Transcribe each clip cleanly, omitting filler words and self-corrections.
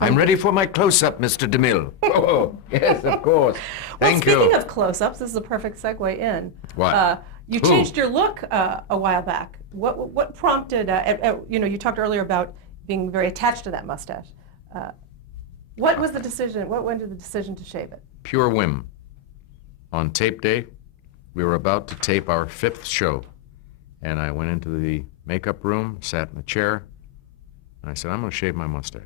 I'm ready for my close-up, Mr. DeMille. Oh, yes, of course. Thank you. Well, speaking of close-ups, this is a perfect segue in. What? You changed your look a while back. What prompted, you talked earlier about being very attached to that mustache. What was the decision, what went into the decision to shave it? Pure whim. On tape day, we were about to tape our 5th show, and I went into the makeup room, sat in a chair, and I said, I'm going to shave my mustache.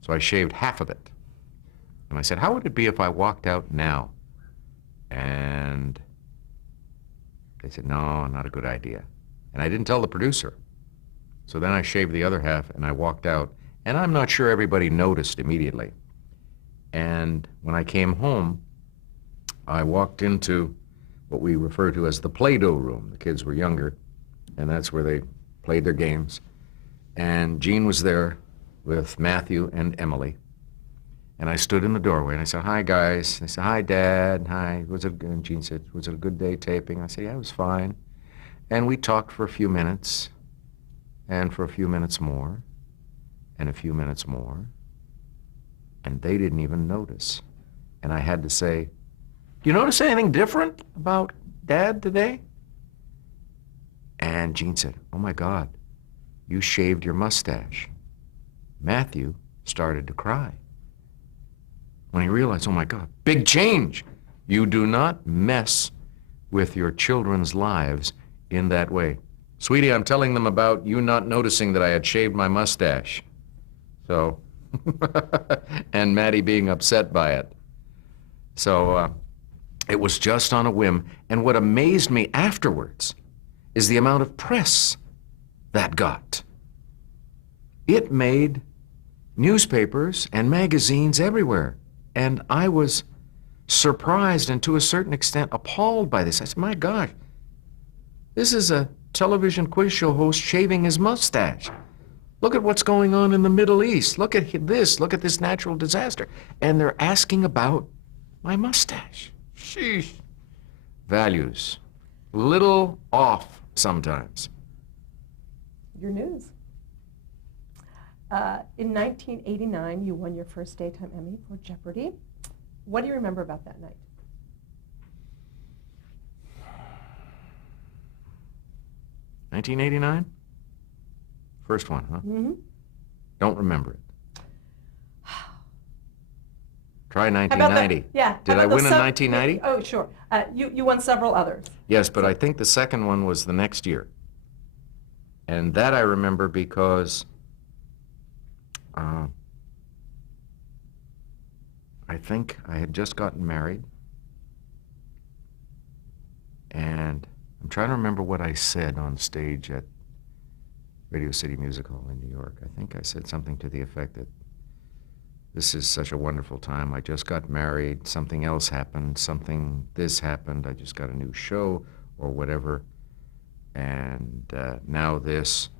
So I shaved half of it. And I said, how would it be if I walked out now? And they said, no, not a good idea. And I didn't tell the producer. So then I shaved the other half, and I walked out. And I'm not sure everybody noticed immediately. And when I came home, I walked into what we refer to as the Play-Doh room. The kids were younger, and that's where they played their games. And Jean was there with Matthew and Emily. And I stood in the doorway, and I said, hi, guys. They said, hi, Dad. Hi. And Jean said, was it a good day taping? I said, yeah, it was fine. And we talked for a few minutes, and for a few minutes more, and a few minutes more, and they didn't even notice. And I had to say, do you notice anything different about Dad today? And Jean said, oh my God, you shaved your mustache. Matthew started to cry when he realized, oh my God, big change. You do not mess with your children's lives in that way. Sweetie, I'm telling them about you not noticing that I had shaved my mustache. So, and Maddie being upset by it. So it was just on a whim. And what amazed me afterwards is the amount of press that got. It made newspapers and magazines everywhere. And I was surprised and to a certain extent appalled by this. I said, my gosh, this is a television quiz show host shaving his mustache. Look at what's going on in the Middle East. Look at this natural disaster. And they're asking about my mustache. Sheesh. Values. Little off sometimes. Your news. In 1989, you won your first Daytime Emmy for Jeopardy. What do you remember about that night? $1989? First one, huh? Mm-hmm. Don't remember it. Try 1990. Yeah. Did I win in 1990? Oh, sure. You won several others. Yes, but I think the second one was the next year. And that I remember because I think I had just gotten married. And I'm trying to remember what I said on stage at Radio City Music Hall in New York. I think I said something to the effect that this is such a wonderful time. I just got married, something else happened, this happened, I just got a new show or whatever, and now this,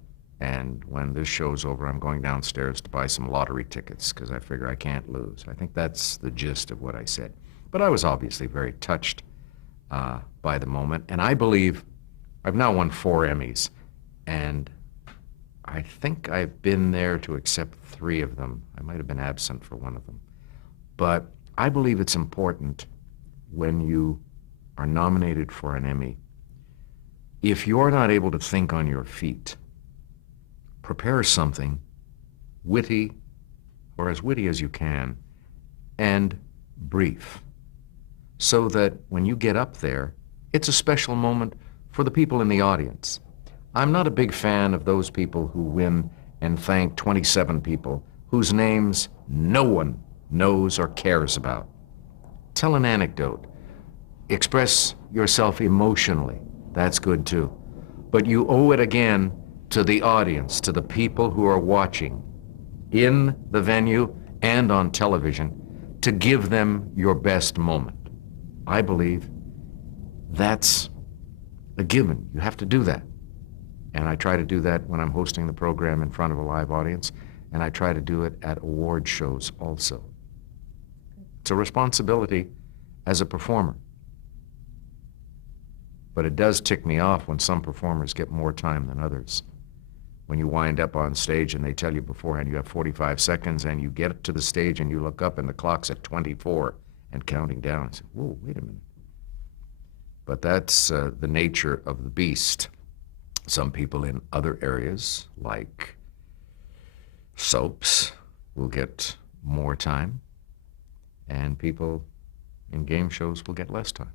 and when this show's over, I'm going downstairs to buy some lottery tickets because I figure I can't lose. I think that's the gist of what I said. But I was obviously very touched by the moment, and I believe I've now won 4 Emmys, and I think I've been there to accept 3 of them. I might have been absent for one of them. But I believe it's important when you are nominated for an Emmy, if you're not able to think on your feet, prepare something witty, or as witty as you can, and brief, so that when you get up there, it's a special moment for the people in the audience. I'm not a big fan of those people who win and thank 27 people whose names no one knows or cares about. Tell an anecdote. Express yourself emotionally. That's good too. But you owe it again to the audience, to the people who are watching in the venue and on television, to give them your best moment. I believe that's a given. You have to do that. And I try to do that when I'm hosting the program in front of a live audience, and I try to do it at award shows also. It's a responsibility as a performer. But it does tick me off when some performers get more time than others, when you wind up on stage and they tell you beforehand you have 45 seconds and you get to the stage and you look up and the clock's at 24 and counting down. I say, whoa, wait a minute. But that's the nature of the beast. Some people in other areas, like soaps, will get more time, and people in game shows will get less time.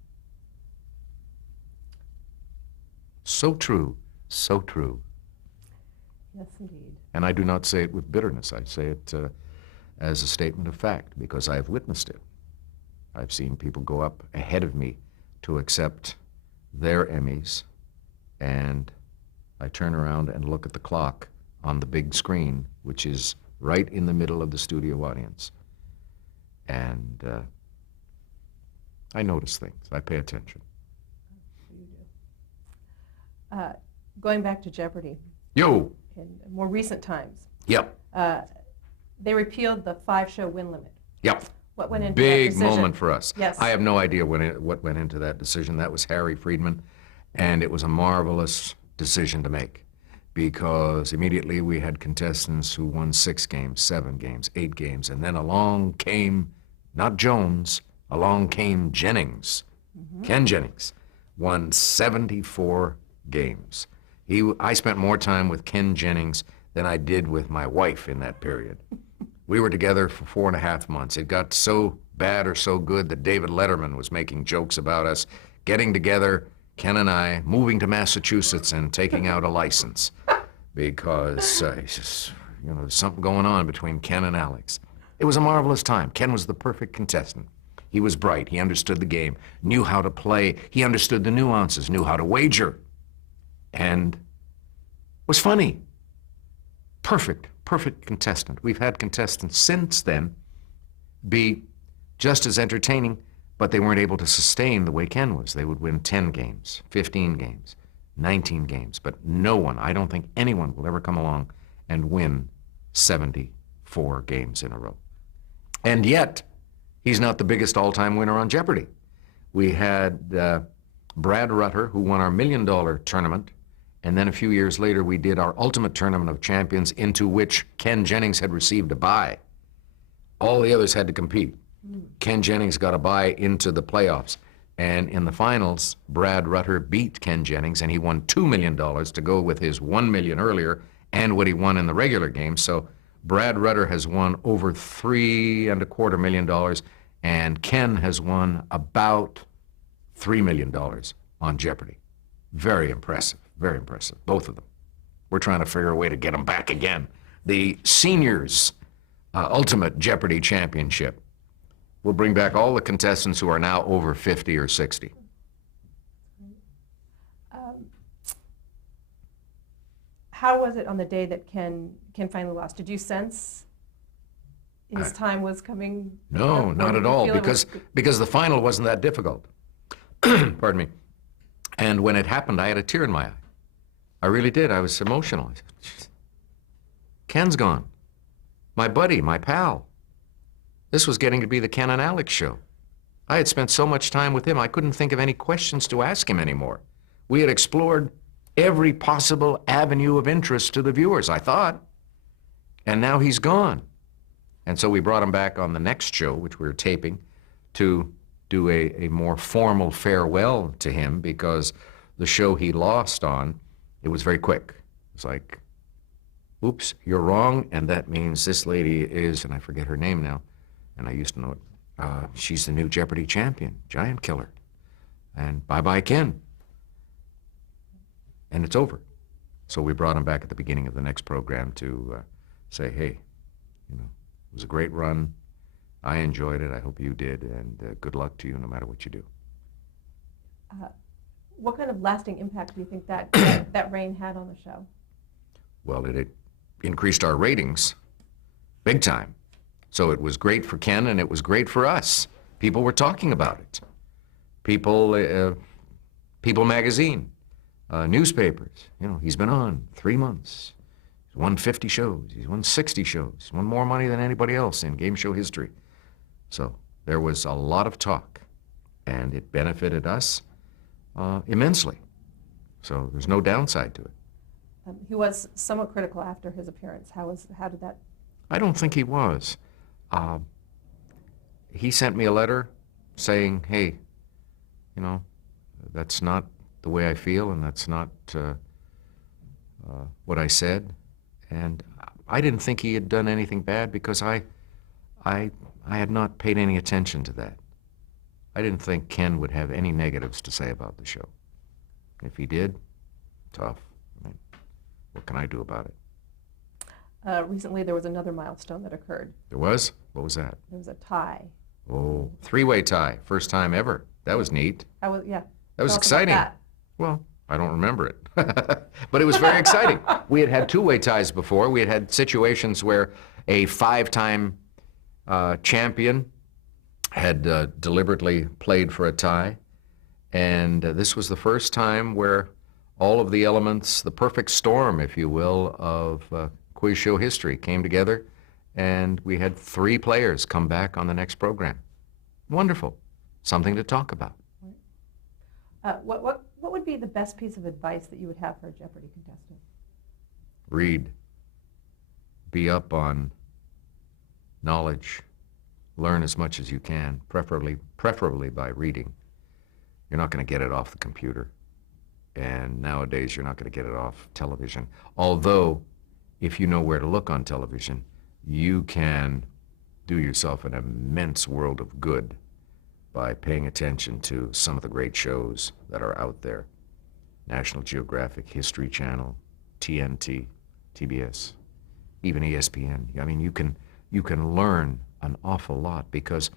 So true, so true. Yes, indeed. And I do not say it with bitterness. I say it as a statement of fact, because I have witnessed it. I've seen people go up ahead of me to accept their Emmys, and I turn around and look at the clock on the big screen, which is right in the middle of the studio audience. And I notice things. I pay attention. You do. Going back to Jeopardy! Yo! In more recent times, Yep. they repealed the 5-show win limit. Yep. What went into that Big decision? moment for us. Yes. I have no idea what went into that decision. That was Harry Friedman, and it was a marvelous decision to make, because immediately we had contestants who won 6 games, 7 games, 8 games, and then along came, not Jones, along came Jennings. Ken Jennings won 74 games. I spent more time with Ken Jennings than I did with my wife in that period. We were together for 4.5 months. It got so bad or so good that David Letterman was making jokes about us getting together, Ken and I, moving to Massachusetts and taking out a license, because there's something going on between Ken and Alex. It was a marvelous time. Ken was the perfect contestant. He was bright. He understood the game, knew how to play. He understood the nuances, knew how to wager, and was funny. Perfect contestant. We've had contestants since then be just as entertaining, but they weren't able to sustain the way Ken was. They would win 10 games, 15 games, 19 games, but no one, I don't think anyone will ever come along and win 74 games in a row. And yet, he's not the biggest all-time winner on Jeopardy! We had Brad Rutter, who won our $1 million tournament, and then a few years later, we did our Ultimate Tournament of Champions, into which Ken Jennings had received a bye. All the others had to compete. Ken Jennings got a bye into the playoffs. And in the finals, Brad Rutter beat Ken Jennings, and he won $2 million to go with his $1 million earlier and what he won in the regular game. So Brad Rutter has won over $3.25 million, and Ken has won about $3 million on Jeopardy! Very impressive, both of them. We're trying to figure a way to get them back again. The seniors Ultimate Jeopardy! Championship will bring back all the contestants who are now over 50 or 60. How was it on the day that Ken finally lost? Did you sense his time was coming? No, not at all, because the final wasn't that difficult. Pardon me. And when it happened, I had a tear in my eye. I really did. I was emotional. I said, Ken's gone. My buddy, my pal. This was getting to be the Ken and Alex show. I had spent so much time with him, I couldn't think of any questions to ask him anymore. We had explored every possible avenue of interest to the viewers, I thought. And now he's gone. And so we brought him back on the next show, which we were taping, to do a more formal farewell to him, because the show he lost on, it was very quick. It's like, oops, you're wrong, and that means this lady is, and I forget her name now, and I used to know it, she's the new Jeopardy! Champion, giant killer. And bye-bye, Ken. And it's over. So we brought him back at the beginning of the next program to say, hey, it was a great run. I enjoyed it. I hope you did, and good luck to you no matter what you do. What kind of lasting impact do you think that that reign had on the show? Well, it increased our ratings big time. So it was great for Ken, and it was great for us. People were talking about it. People magazine, newspapers. He's been on 3 months. He's won 50 shows. He's won 60 shows. He's won more money than anybody else in game show history. So there was a lot of talk, and it benefited us immensely. So there's no downside to it. He was somewhat critical after his appearance. How did that? I don't think he was. Uh, he sent me a letter saying, hey, you know, that's not the way I feel, and that's not what I said. And I didn't think he had done anything bad because I had not paid any attention to that. I didn't think Ken would have any negatives to say about the show. If he did, tough. I mean, what can I do about it? Recently, there was another milestone that occurred. There was? What was that? There was a tie. Oh, three-way tie. First time ever. That was neat. Yeah. That was Tell us about exciting. that. Well, I don't remember it. But it was very exciting. We had had two-way ties before. We had had situations where a five-time champion had deliberately played for a tie. And this was the first time where all of the elements, the perfect storm, if you will, of quiz show history came together, and we had three players come back on the next program. Wonderful. Something to talk about. What would be the best piece of advice that you would have for a Jeopardy contestant? Read. Be up on knowledge. Learn as much as you can, preferably by reading. You're not going to get it off the computer. And nowadays, you're not going to get it off television. Although, if you know where to look on television, you can do yourself an immense world of good by paying attention to some of the great shows that are out there. National Geographic, History Channel, TNT, TBS, even ESPN. I mean, you can learn an awful lot because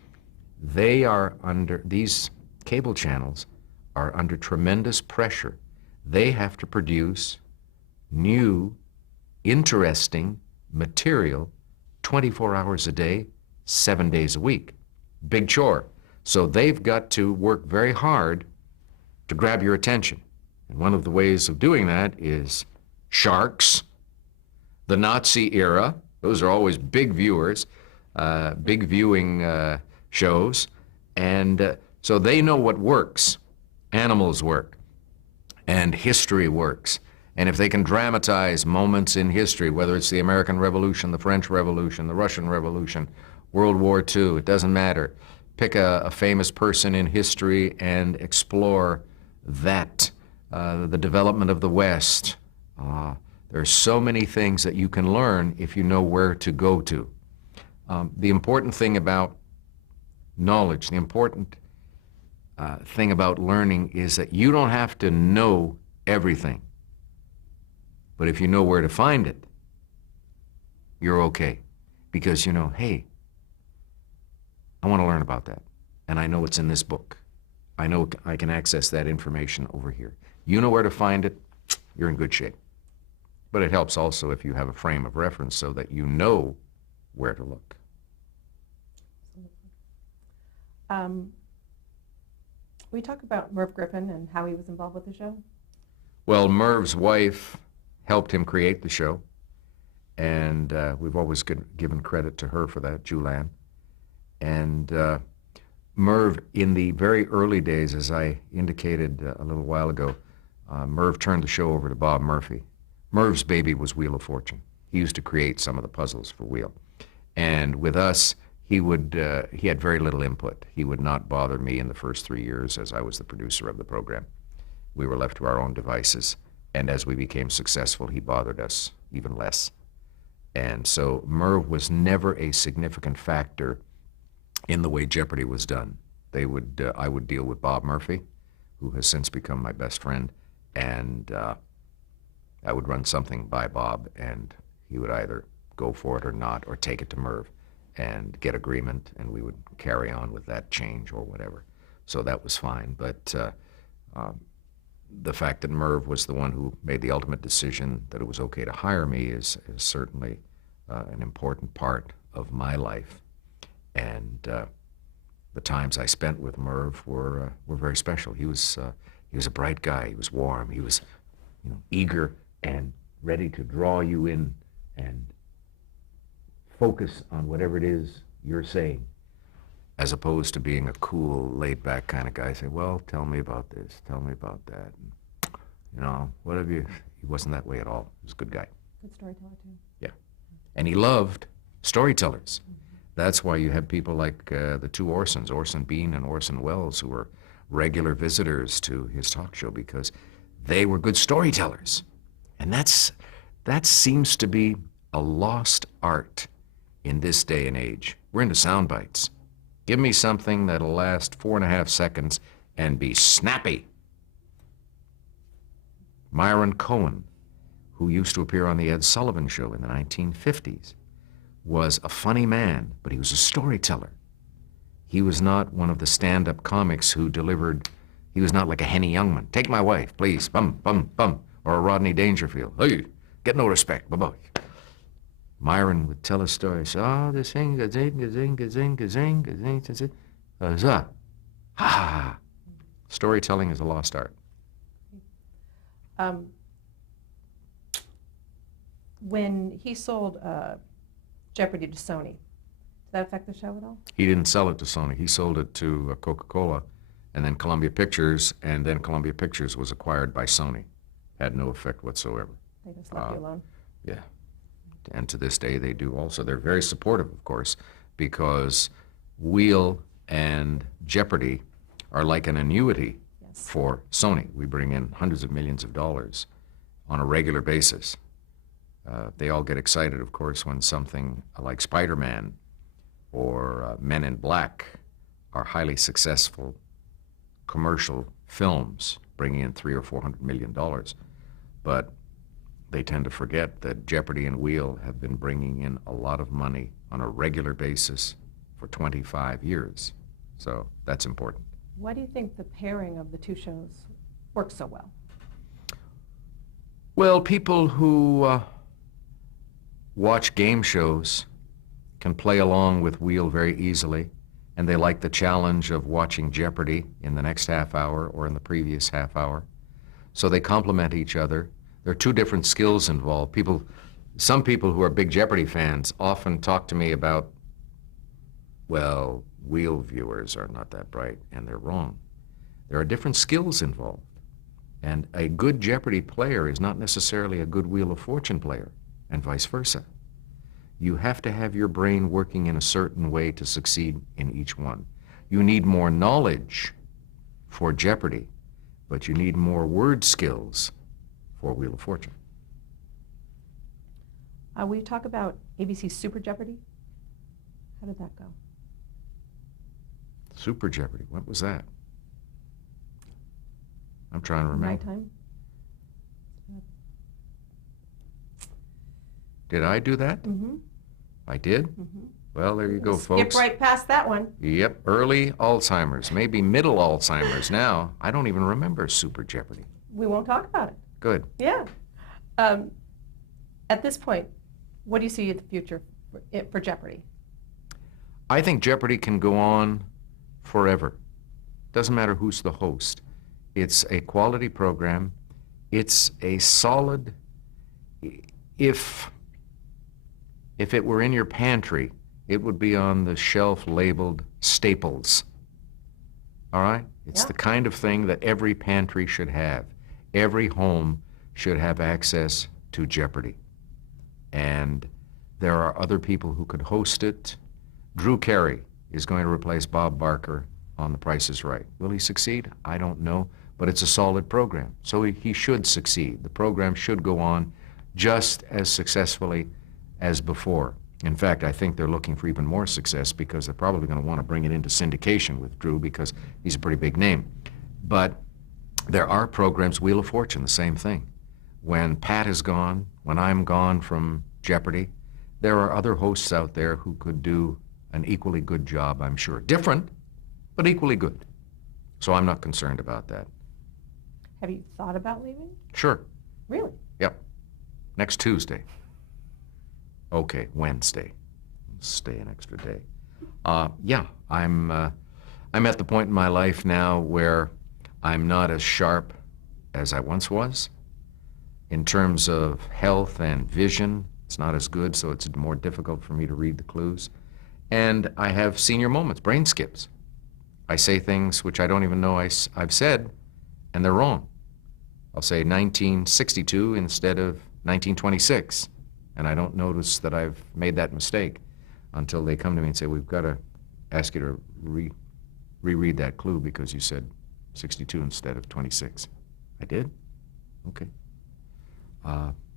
they are under, these cable channels are under tremendous pressure. They have to produce new, interesting material 24 hours a day, 7 days a week. Big chore. So they've got to work very hard to grab your attention. And one of the ways of doing that is Sharks, the Nazi era. Those are always big viewers, big viewing shows. And so they know what works. Animals work, and history works. And if they can dramatize moments in history, whether it's the American Revolution, the French Revolution, the Russian Revolution, World War II, it doesn't matter. Pick a famous person in history and explore that, the development of the West. There are so many things that you can learn if you know where to go to. The important thing about knowledge, the important thing about learning is that you don't have to know everything. But if you know where to find it, you're okay. Because you know, hey, I want to learn about that. And I know it's in this book. I know I can access that information over here. You know where to find it, you're in good shape. But it helps also if you have a frame of reference so that you know where to look. We talk about Merv Griffin and how he was involved with the show. Well, Merv's wife helped him create the show, and we've always given credit to her for that, Julan. And Merv, in the very early days, as I indicated a little while ago, Merv turned the show over to Bob Murphy. Merv's baby was Wheel of Fortune. He used to create some of the puzzles for Wheel. And with us, he had very little input. He would not bother me in the first 3 years as I was the producer of the program. We were left to our own devices. And as we became successful, he bothered us even less. And so Merv was never a significant factor in the way Jeopardy was done. I would deal with Bob Murphy, who has since become my best friend, and I would run something by Bob, and he would either go for it or not, or take it to Merv and get agreement, and we would carry on with that change or whatever. So that was fine. But the fact that Merv was the one who made the ultimate decision that it was okay to hire me is certainly an important part of my life. And the times I spent with Merv were very special. He was a bright guy. He was warm. He was, eager and ready to draw you in and focus on whatever it is you're saying, as opposed to being a cool, laid-back kind of guy saying, well, tell me about this, tell me about that. And you know, what have you? He wasn't that way at all. He was a good guy. Good storyteller, too. Yeah. And he loved storytellers. That's why you have people like the two Orsons, Orson Bean and Orson Welles, who were regular visitors to his talk show because they were good storytellers. And that seems to be a lost art in this day and age. We're into sound bites. Give me something that'll last 4.5 seconds and be snappy. Myron Cohen, who used to appear on the Ed Sullivan Show in the 1950s, was a funny man, but he was a storyteller. He was not one of the stand-up comics who delivered, he was not like a Henny Youngman. Take my wife, please, bum, bum, bum. Or a Rodney Dangerfield. Hey, get no respect, bye-bye. Myron would tell a story. So, the sing, gazing, gazing, gazing, gazing, gazing, gazing, ha ha ha. Storytelling is a lost art. When he sold Jeopardy to Sony, did that affect the show at all? He didn't sell it to Sony. He sold it to Coca-Cola and then Columbia Pictures, and then Columbia Pictures was acquired by Sony. Had no effect whatsoever. They just left you alone. Yeah. And to this day they do also. They're very supportive, of course, because Wheel and Jeopardy are like an annuity for Sony. We bring in hundreds of millions of dollars on a regular basis. They all get excited, of course, when something like Spider-Man or Men in Black are highly successful commercial films, bringing in $300 or $400 million. But they tend to forget that Jeopardy and Wheel have been bringing in a lot of money on a regular basis for 25 years. So that's important. Why do you think the pairing of the two shows works so well? Well, people who watch game shows can play along with Wheel very easily, and they like the challenge of watching Jeopardy in the next half hour or in the previous half hour. So they complement each other. There are two different skills involved. Some people who are big Jeopardy fans often talk to me about, well, Wheel viewers are not that bright, and they're wrong. There are different skills involved. And a good Jeopardy player is not necessarily a good Wheel of Fortune player, and vice versa. You have to have your brain working in a certain way to succeed in each one. You need more knowledge for Jeopardy, but you need more word skills for Wheel of Fortune. Will you talk about ABC's Super Jeopardy? How did that go? Super Jeopardy, what was that? I'm trying to remember. Nighttime? Did I do that? Mm-hmm. I did? Mm-hmm. Well, there you go, folks. Skip right past that one. Yep, early Alzheimer's, maybe middle Alzheimer's now. I don't even remember Super Jeopardy. We won't talk about it. Good. Yeah. At this point, what do you see in the future for Jeopardy? I think Jeopardy can go on forever. Doesn't matter who's the host. It's a quality program. It's a solid, if it were in your pantry, it would be on the shelf labeled staples. All right? It's the kind of thing that every pantry should have. Every home should have access to Jeopardy. And there are other people who could host it. Drew Carey is going to replace Bob Barker on The Price is Right. Will he succeed? I don't know, but it's a solid program. So he should succeed. The program should go on just as successfully as before. In fact, I think they're looking for even more success because they're probably going to want to bring it into syndication with Drew because he's a pretty big name. But there are programs, Wheel of Fortune, the same thing. When Pat is gone, when I'm gone from Jeopardy, there are other hosts out there who could do an equally good job, I'm sure. Different, but equally good. So I'm not concerned about that. Have you thought about leaving? Sure. Really? Yep. Next Tuesday. Okay, Wednesday. Stay an extra day. Yeah, I'm at the point in my life now where I'm not as sharp as I once was. In terms of health and vision, it's not as good, so it's more difficult for me to read the clues. And I have senior moments, brain skips. I say things which I don't even know I've said, and they're wrong. I'll say 1962 instead of 1926. And I don't notice that I've made that mistake until they come to me and say, we've got to ask you to reread that clue because you said 62 instead of 26. I did? Okay.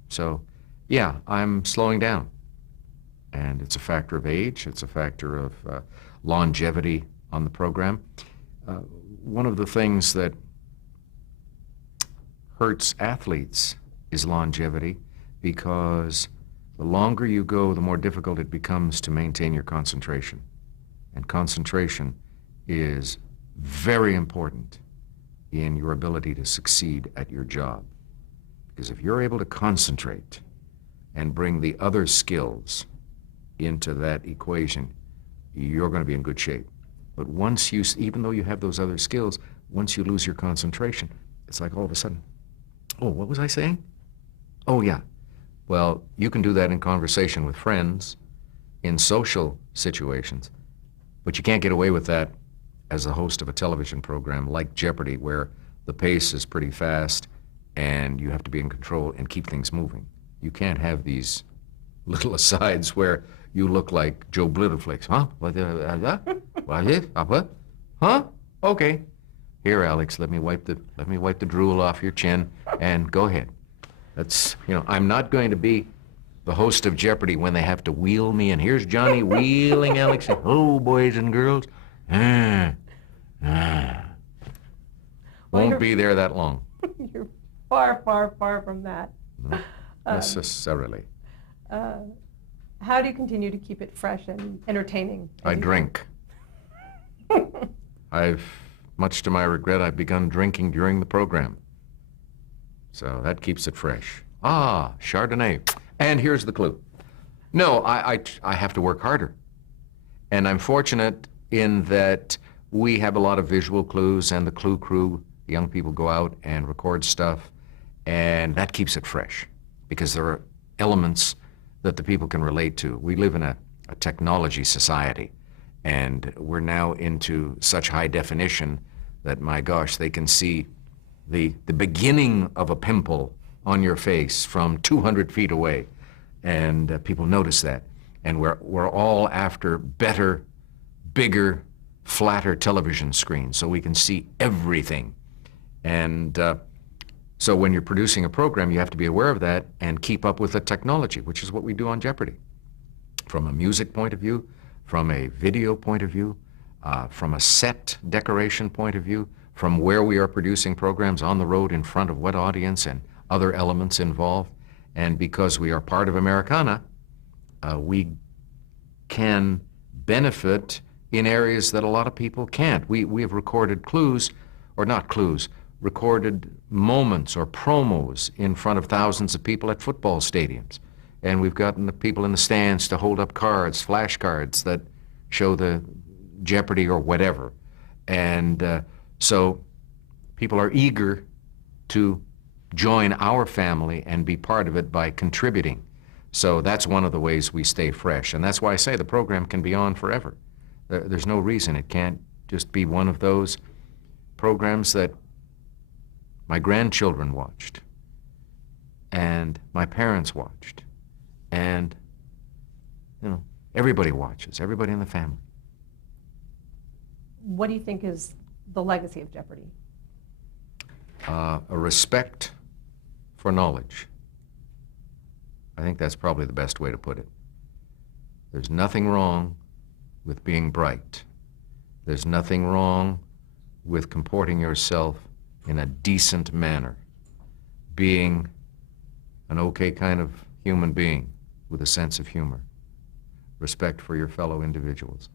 So, yeah, I'm slowing down. And it's a factor of age. It's a factor of longevity on the program. One of the things that hurts athletes is longevity, because the longer you go, the more difficult it becomes to maintain your concentration. And concentration is very important in your ability to succeed at your job. Because if you're able to concentrate and bring the other skills into that equation, you're going to be in good shape. But once you, even though you have those other skills, once you lose your concentration, it's like all of a sudden, oh, what was I saying? Oh, yeah. Well, you can do that in conversation with friends, in social situations, but you can't get away with that as the host of a television program like Jeopardy, where the pace is pretty fast and you have to be in control and keep things moving. You can't have these little asides where you look like Joe Blitterflakes. Huh? What? Huh? Okay. Here, Alex, let me wipe the drool off your chin, and go ahead. That's, I'm not going to be the host of Jeopardy when they have to wheel me in. Here's Johnny wheeling Alex in. Hello, boys and girls. Won't be there that long. You're far, far, far from that. No, necessarily. How do you continue to keep it fresh and entertaining? I drink. Much to my regret, I've begun drinking during the program. So that keeps it fresh. Ah, Chardonnay. And here's the clue. No, I have to work harder. And I'm fortunate in that we have a lot of visual clues, and the clue crew, the young people, go out and record stuff, and that keeps it fresh because there are elements that the people can relate to. We live in a technology society, and we're now into such high definition that, my gosh, they can see the beginning of a pimple on your face from 200 feet away, and people notice that. And we're all after better, bigger, flatter television screens so we can see everything. And so when you're producing a program, you have to be aware of that and keep up with the technology, which is what we do on Jeopardy. From a music point of view, from a video point of view, from a set decoration point of view, from where we are producing programs on the road in front of what audience and other elements involved. And because we are part of Americana, we can benefit in areas that a lot of people can't. We have recorded clues, or not clues, recorded moments or promos in front of thousands of people at football stadiums. And we've gotten the people in the stands to hold up cards, flashcards that show the Jeopardy or whatever. And so people are eager to join our family and be part of it by contributing. So that's one of the ways we stay fresh. And that's why I say the program can be on forever. There's no reason it can't just be one of those programs that my grandchildren watched and my parents watched, and everybody watches, everybody in the family. What do you think is the legacy of Jeopardy? A respect for knowledge. I think that's probably the best way to put it. There's nothing wrong with being bright. There's nothing wrong with comporting yourself in a decent manner, being an okay kind of human being with a sense of humor, respect for your fellow individuals.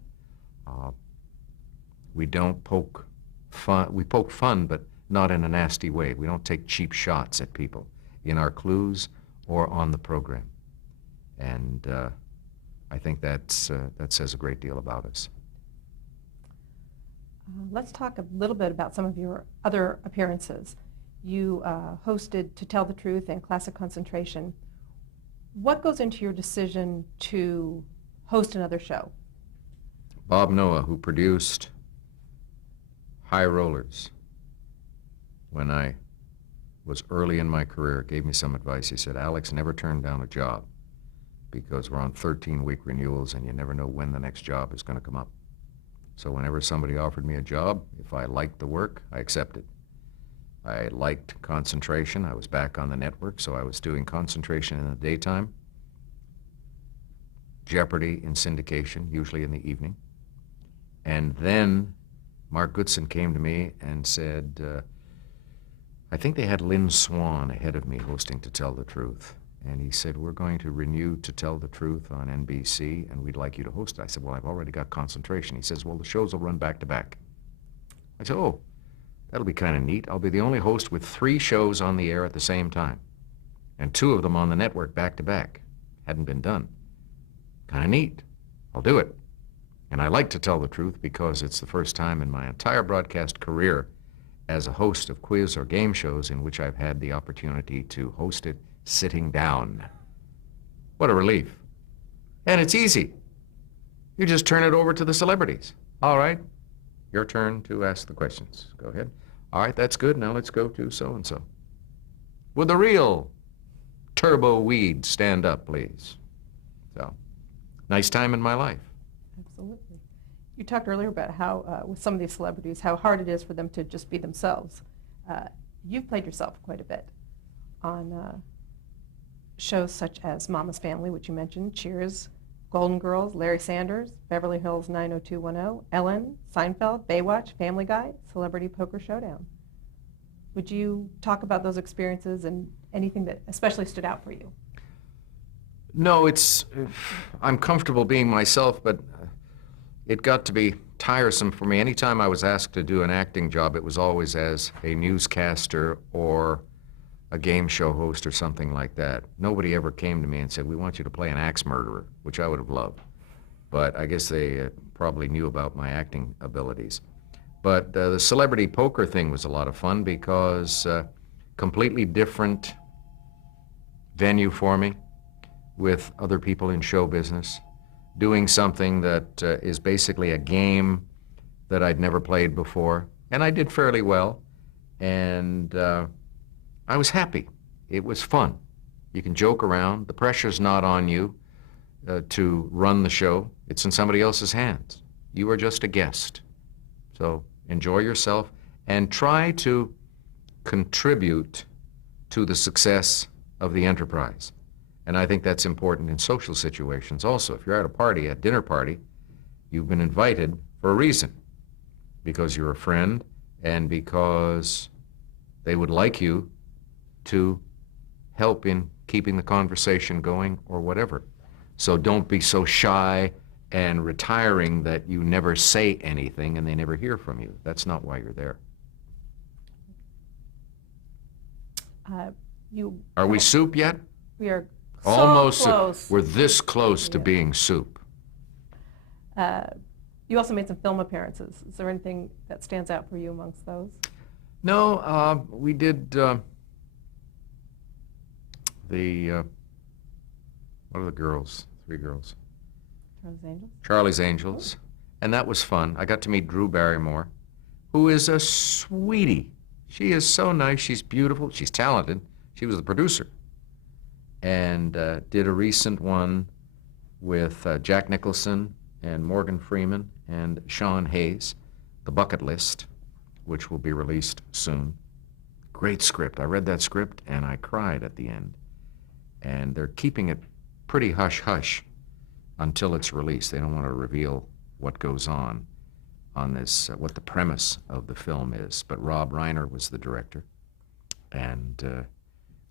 We don't poke fun. We poke fun, but not in a nasty way. We don't take cheap shots at people in our clues or on the program. And I think that says a great deal about us. Let's talk a little bit about some of your other appearances. You hosted To Tell the Truth and Classic Concentration. What goes into your decision to host another show? Bob Noah, who produced High Rollers, when I was early in my career, gave me some advice. He said, Alex, never turn down a job because we're on 13-week renewals and you never know when the next job is going to come up. So whenever somebody offered me a job, if I liked the work, I accepted. I liked concentration. I was back on the network, so I was doing concentration in the daytime, Jeopardy in syndication, usually in the evening. And then Mark Goodson came to me and said, I think they had Lynn Swan ahead of me hosting To Tell the Truth. And he said, we're going to renew To Tell the Truth on NBC, and we'd like you to host it. I said, well, I've already got concentration. He says, well, the shows will run back to back. I said, oh, that'll be kind of neat. I'll be the only host with 3 shows on the air at the same time, and 2 of them on the network back to back. Hadn't been done. Kind of neat. I'll do it. And I like To Tell the Truth because it's the first time in my entire broadcast career as a host of quiz or game shows in which I've had the opportunity to host it sitting down. What a relief. And it's easy. You just turn it over to the celebrities. All right, your turn to ask the questions. Go ahead. All right, that's good. Now let's go to so-and-so. Would the real Turbo Weed stand up, please? So, nice time in my life. Absolutely. You talked earlier about how, with some of these celebrities, how hard it is for them to just be themselves. You've played yourself quite a bit on shows such as Mama's Family, which you mentioned, Cheers, Golden Girls, Larry Sanders, Beverly Hills 90210, Ellen, Seinfeld, Baywatch, Family Guy, Celebrity Poker Showdown. Would you talk about those experiences and anything that especially stood out for you? No, I'm comfortable being myself, but it got to be tiresome for me. Anytime I was asked to do an acting job, it was always as a newscaster or a game show host or something like that. Nobody ever came to me and said, we want you to play an axe murderer, which I would have loved. But I guess they probably knew about my acting abilities. But the celebrity poker thing was a lot of fun because completely different venue for me with other people in show business, doing something that is basically a game that I'd never played before. And I did fairly well. And I was happy. It was fun. You can joke around. The pressure's not on you to run the show. It's in somebody else's hands. You are just a guest. So enjoy yourself and try to contribute to the success of the enterprise. And I think that's important in social situations also. If you're at a party, a dinner party, you've been invited for a reason. Because you're a friend and because they would like you to help in keeping the conversation going or whatever. So don't be so shy and retiring that you never say anything and they never hear from you. That's not why you're there. Are we soup yet? We are Almost so close. We're this close to being soup. You also made some film appearances. Is there anything that stands out for you amongst those? No, we did what are the girls? 3 girls. Charlie's Angels? Charlie's Angels. And that was fun. I got to meet Drew Barrymore, who is a sweetie. She is so nice. She's beautiful. She's talented. She was the producer. And did a recent one with Jack Nicholson and Morgan Freeman and Sean Hayes, The Bucket List, which will be released soon. Great script. I read that script and I cried at the end. And they're keeping it pretty hush-hush until it's released. They don't want to reveal what goes on this, what the premise of the film is. But Rob Reiner was the director and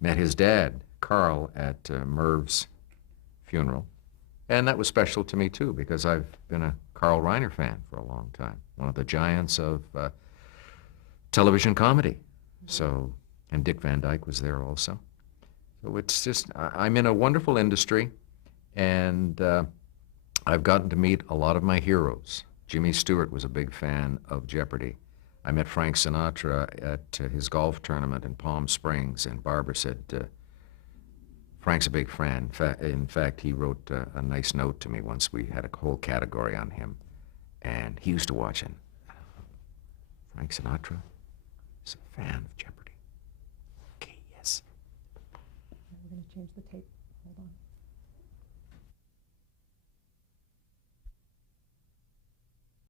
met his dad, Carl, at Merv's funeral. And that was special to me, too, because I've been a Carl Reiner fan for a long time, one of the giants of television comedy. So, and Dick Van Dyke was there also. So it's just, I'm in a wonderful industry, and I've gotten to meet a lot of my heroes. Jimmy Stewart was a big fan of Jeopardy. I met Frank Sinatra at his golf tournament in Palm Springs, and Barbara said, Frank's a big fan. In fact, he wrote a nice note to me once. We had a whole category on him, and he used to watch it. Frank Sinatra is a fan of Jeopardy. Okay. going to change the tape. Hold on.